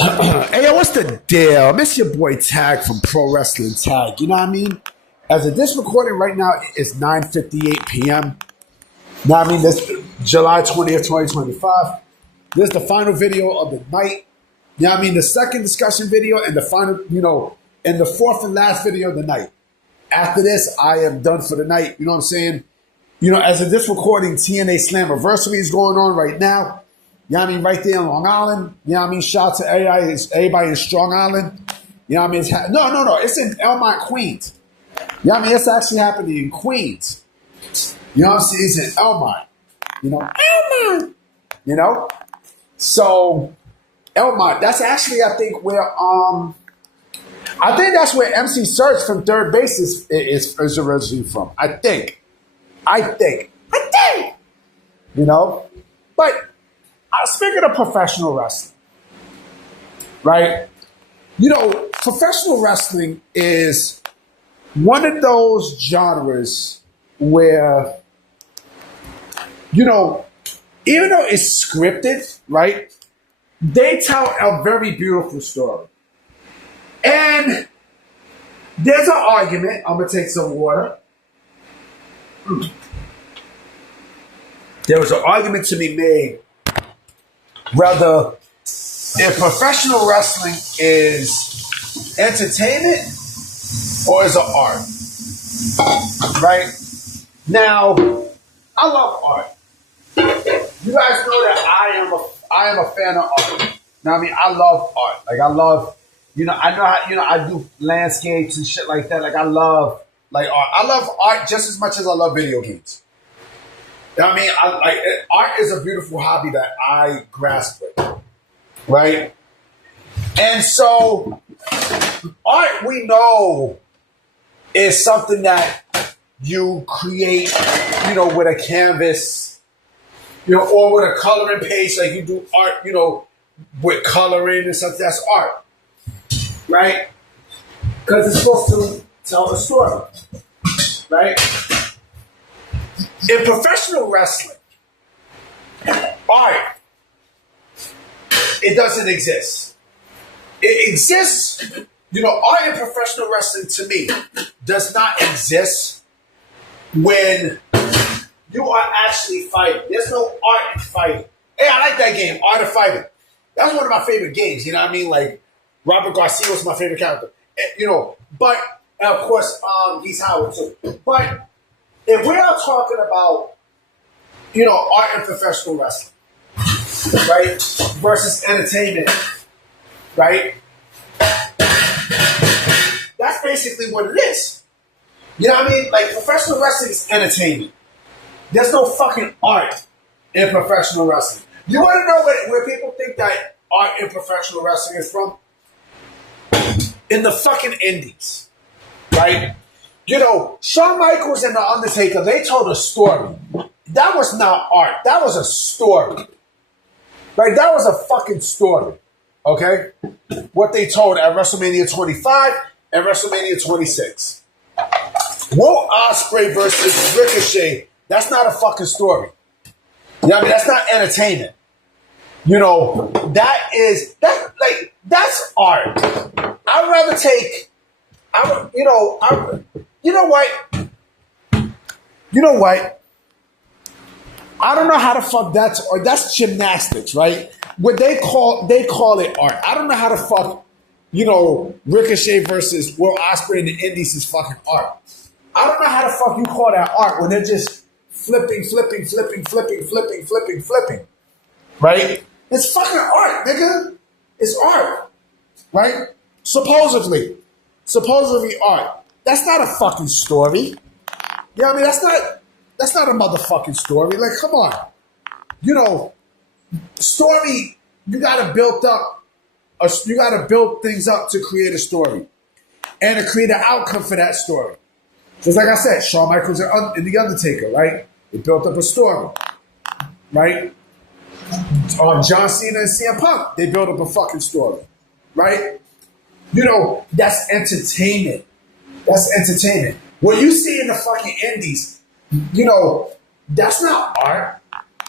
Hey, yo, what's the deal? Miss your boy Tag from Pro Wrestling Tag. You know what I mean? As of this recording right now, it's 9:58 p.m. You know what I mean? This July 20th, 2025. This is the final video of the night. You know what I mean? The second discussion video and the final, and the fourth and last video of the night. After this, I am done for the night. You know what I'm saying? As of this recording, TNA Slammiversary is going on right now. You know what I mean? Right there in Long Island. You know what I mean? Shout out to everybody in Strong Island. You know what I mean? No. It's in Elmont, Queens. You know what I mean? It's actually happening in Queens. You know what I'm saying? It's in Elmont. Elmont. So Elmont. That's actually, I think, where MC Search from Third Base is originally from. I think. But speaking of professional wrestling, right? Professional wrestling is one of those genres where, even though it's scripted, right? They tell a very beautiful story. And there's an argument. I'm going to take some water. There was an argument to be made whether if professional wrestling is entertainment or is it art. Right? Now, I love art. You guys know that I am a fan of art. Now, I love art. I love, I know how, I do landscapes and shit like that. I love art. I love art just as much as I love video games. You know what I mean? Art is a beautiful hobby that I grasp with, right? And so, art, we know, is something that you create, with a canvas, or with a coloring page, like you do art, with coloring and stuff. That's art, right? Because it's supposed to tell a story, right? In professional wrestling, art, it doesn't exist. It exists, art in professional wrestling to me does not exist when you are actually fighting. There's no art in fighting. Hey, I like that game, Art of Fighting. That's one of my favorite games, you know what I mean? Like, Robert Garcia was my favorite character. But, and of course, he's Howard too. But, if we are talking about, art and professional wrestling, right, versus entertainment, right, that's basically what it is. You know what I mean? Like, professional wrestling is entertainment. There's no fucking art in professional wrestling. You want to know where people think that art in professional wrestling is from? In the fucking indies, right? Shawn Michaels and The Undertaker, they told a story. That was not art. That was a story. Right? That was a fucking story. Okay? What they told at WrestleMania 25 and WrestleMania 26. Will Ospreay versus Ricochet, that's not a fucking story. That's not entertainment. That's art. I'd rather take, you know what? I don't know how the fuck that's gymnastics, right? What they call it art. I don't know how the fuck, Ricochet versus Will Ospreay in the Indies is fucking art. I don't know how the fuck you call that art when they're just flipping. Right? It's fucking art, nigga. It's art. Right? Supposedly art. That's not a fucking story. You know what I mean? That's not a motherfucking story. Like, come on. Story, you gotta build things up to create a story. And to create an outcome for that story. Just like I said, Shawn Michaels and The Undertaker, right? They built up a story. Right? John Cena and CM Punk, they built up a fucking story. Right? That's entertainment. That's entertainment. What you see in the fucking indies, that's not art.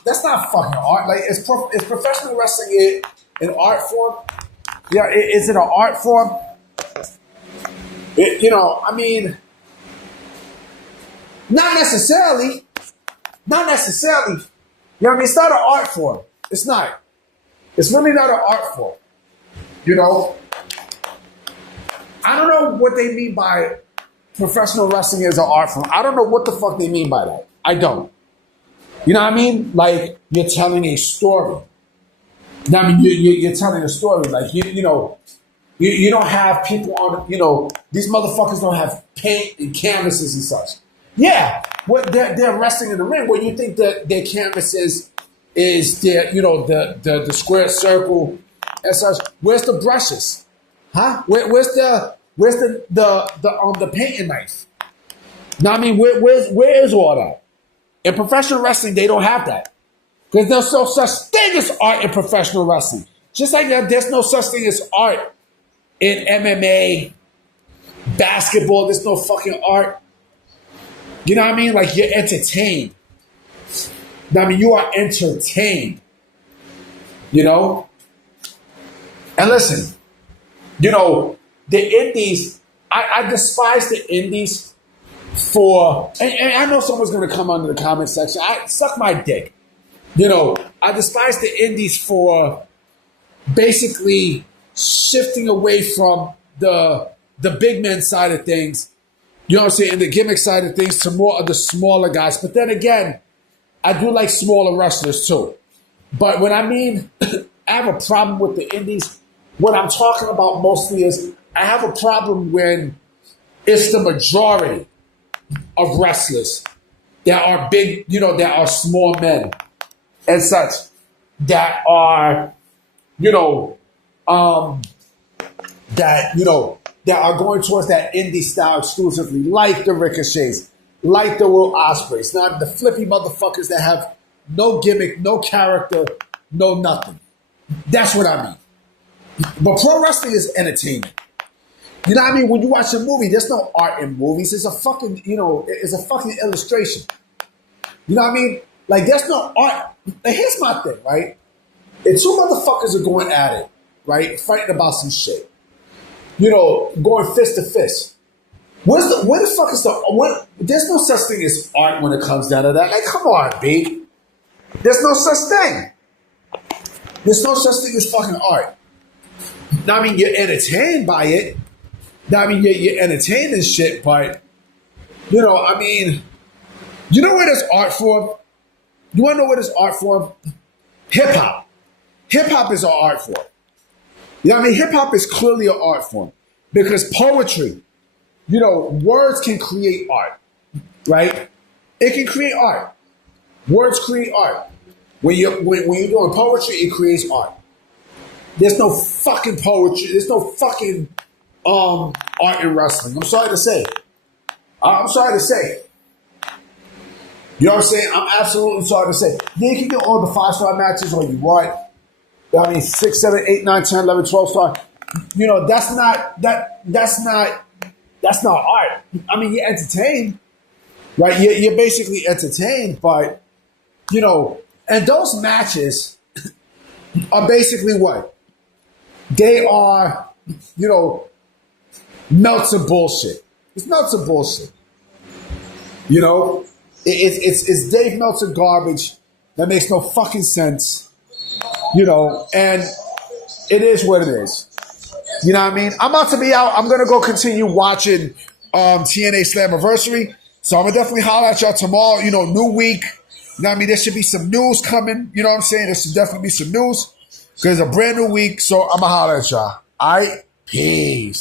That's not fucking art. Like, is professional wrestling an art form? Yeah, is it an art form? I mean, not necessarily. Not necessarily. You know what I mean? It's not an art form. It's not. It's really not an art form. You know? I don't know what they mean by professional wrestling as an art form. I don't know what the fuck they mean by that. I don't. You know what I mean? Like, you're telling a story. You know what I mean? You're telling a story. Like, you don't have people on, these motherfuckers don't have paint and canvases and such. Yeah, what they're wrestling in the ring. What you think that their canvas is their, the square circle and such. Where's the brushes? Huh? Where's the painting knife? Now, I mean, where is all that? In professional wrestling, they don't have that. Because there's no such thing as art in professional wrestling. Just like there's no such thing as art in MMA, basketball. There's no fucking art. You know what I mean? Like, you're entertained. I mean, you are entertained. And listen, the indies, I despise the indies for, and I know someone's going to come under the comment section. I suck my dick. I despise the indies for basically shifting away from the big men side of things, you know what I'm saying, and the gimmick side of things to more of the smaller guys. But then again, I do like smaller wrestlers too. But when I mean I have a problem with the indies, what I'm talking about mostly is I have a problem when it's the majority of wrestlers that are big, that are small men and such, that are, that are going towards that indie style exclusively, like the Ricochets, like the Will Ospreys, not the flippy motherfuckers that have no gimmick, no character, no nothing. That's what I mean. But pro wrestling is entertainment. You know what I mean? When you watch a movie, there's no art in movies. It's a fucking, it's a fucking illustration. You know what I mean? Like, there's no art. Now, here's my thing, right? If two motherfuckers are going at it, right, fighting about some shit, going fist to fist, where the fuck is there's no such thing as art when it comes down to that. Like, come on, B. There's no such thing. There's no such thing as fucking art. Now, I mean, you're entertained by it. Now, I mean, you're entertained and shit, but, I mean, you know what is art form? You want to know what is art form? Hip-hop. Hip-hop is an art form. You know what I mean? Hip-hop is clearly an art form because poetry, words can create art, right? It can create art. Words create art. When you're doing poetry, it creates art. There's no fucking poetry. There's no fucking art in wrestling. I'm sorry to say. I'm sorry to say. You know what I'm saying? I'm absolutely sorry to say. Yeah, you can get all the 5-star matches all you want. I mean, 6, 7, 8, 9, 10, 11, 12 star. That's not art. I mean, you're entertained, right? You're basically entertained, but, and those matches are basically what? They are, melts of bullshit. It's melts of bullshit. It's Dave Meltzer garbage that makes no fucking sense. And it is what it is. You know what I mean? I'm about to be out. I'm going to go continue watching TNA Slammiversary. So I'm going to definitely holler at y'all tomorrow. New week. You know what I mean? There should be some news coming. You know what I'm saying? There should definitely be some news because it's a brand new week. So I'm going to holler at y'all. All right? Peace.